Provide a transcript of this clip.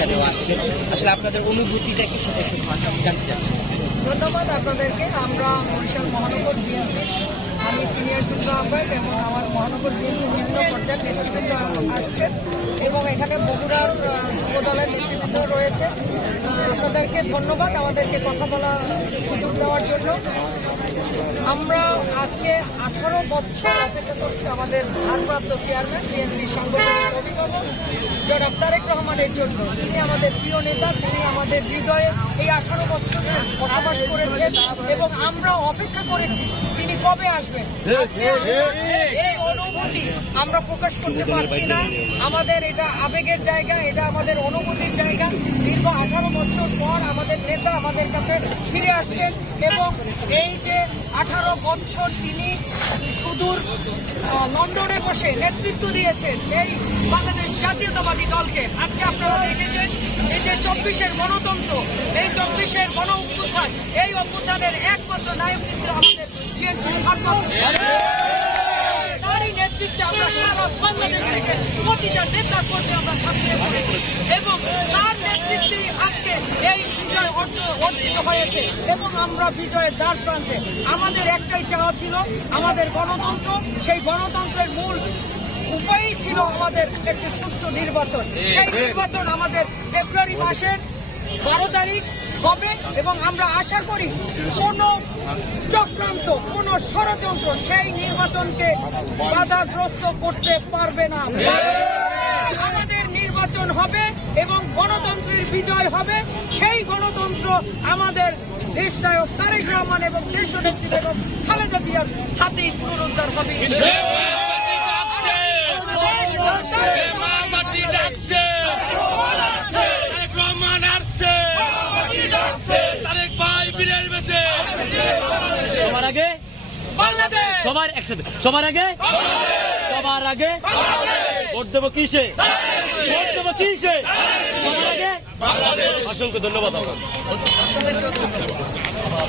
এখানেও আসছেন, আসলে আপনাদের অনুভূতিটা কি সেটা একটু জানতে চাচ্ছি। ধন্যবাদ আপনাদেরকে। আমরা বরিশাল মহানগর বিএনপি, আমি সিনিয়র যুগ্ম আহ্বায়ক এবং আমার মহানগর বিএনপি নিম্ন পর্যায়ের নেতৃবৃন্দ আসছেন এবং এখানে বগুড়ার যুবদলের নেতৃবৃন্দ রয়েছে। আপনাদেরকে ধন্যবাদ আমাদেরকে কথা বলার সুযোগ দেওয়ার জন্য। আমরা আজকে 18 বছর অপেক্ষা করছি আমাদের ভারপ্রাপ্ত চেয়ারম্যান বিএনপি সাংগঠনিক অভিভাবক জনাব তারেক রহমানের জন্য। তিনি আমাদের প্রিয় নেতা, তিনি আমাদের হৃদয়ে এই 18 বছর বসবাস করেছেন এবং আমরা অপেক্ষা করেছি তিনি কবে আসবেন। এই অনুভূতি আমরা প্রকাশ করতে পারছি না। আমাদের এটা আবেগের জায়গা, এটা আমাদের অনুভূতির জায়গা। দীর্ঘ 18 বছর পর আমাদের নেতা আমাদের কাছে ফিরে আসছেন এবং এই যে 18 বছর তিনি সুদূর লন্ডনে বসে নেতৃত্ব দিয়েছেন এই বাংলাদেশ জাতীয়তাবাদী দলকে। আজকে আপনারা দেখেছেন এই যে 24-এর গণতন্ত্র, এই 24-এর গণ অভ্যুত্থান, এই অভ্যুত্থানের একমাত্র নায়ক কিন্তু আমাদের বিএনপির তারই নেতৃত্বে আমরা সারা বাংলাদেশ থেকে প্রতিটা নেতা কর্মী আমরা সামনে পড়েছি এবং তার নেতৃত্বেই আজকে এই বিজয় অর্জিত হয়েছে এবং আমরা বিজয়ের দ্বার প্রান্তে। আমাদের একটাই চাওয়া ছিল আমাদের গণতন্ত্র, সেই গণতন্ত্রের মূল উপায়ই ছিল আমাদের একটি সুষ্ঠু নির্বাচন। সেই নির্বাচন আমাদের ফেব্রুয়ারি মাসের 12 তারিখ হবে এবং আমরা আশা করি কোন চক্রান্ত, কোন ষড়যন্ত্র সেই নির্বাচনকে বাধাগ্রস্ত করতে পারবে না। আমাদের নির্বাচন হবে এবং গণতন্ত্রের বিজয় হবে। সেই গণতন্ত্র আমাদের দেশনায়ক তারেক রহমান এবং দেশনেত্রী বেগম খালেদা জিয়ার হাতেই পুনরুদ্ধার হবে। সবার আগে বাংলাদেশ, সবার একসাথে, সবার আগে সবার আগে ভোট দেবো কিসে, ভোট দেবো কিসে, সবার আগে। অসংখ্য ধন্যবাদ।